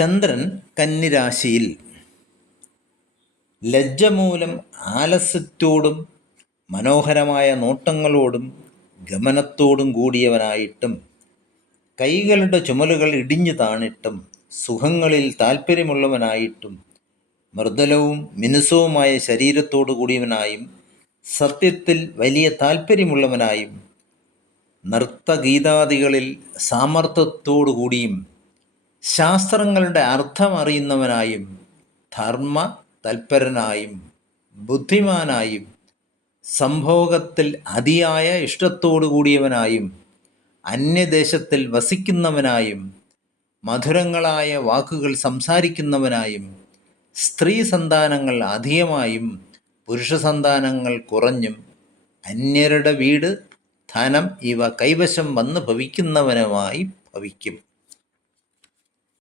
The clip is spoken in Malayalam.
ചന്ദ്രൻ കന്നിരാശിയിൽ. ലജ്ജ മൂലം ആലസ്യത്തോടും മനോഹരമായ നോട്ടങ്ങളോടും ഗമനത്തോടും കൂടിയവനായിട്ടും കൈകളുടെ ചുമലുകൾ ഇടിഞ്ഞു താണിട്ടും സുഖങ്ങളിൽ താല്പര്യമുള്ളവനായിട്ടും മൃദുലവും മിനുസവുമായ ശരീരത്തോടു കൂടിയവനായും സത്യത്തിൽ വലിയ താല്പര്യമുള്ളവനായും നൃത്തഗീതാദികളിൽ സാമർത്ഥ്യത്തോടു കൂടിയും ശാസ്ത്രങ്ങളുടെ അർത്ഥമറിയുന്നവനായും ധർമ്മ തൽപരനായും ബുദ്ധിമാനായും സംഭോഗത്തിൽ അതിയായ ഇഷ്ടത്തോടു കൂടിയവനായും അന്യദേശത്തിൽ വസിക്കുന്നവനായും മധുരങ്ങളായ വാക്കുകൾ സംസാരിക്കുന്നവനായും സ്ത്രീ സന്താനങ്ങൾ അധികമായും പുരുഷ സന്താനങ്ങൾ കുറഞ്ഞും അന്യരുടെ വീട് ധനം ഇവ കൈവശം വന്ന് ഭവിക്കുന്നവനുമായി ഭവിക്കും.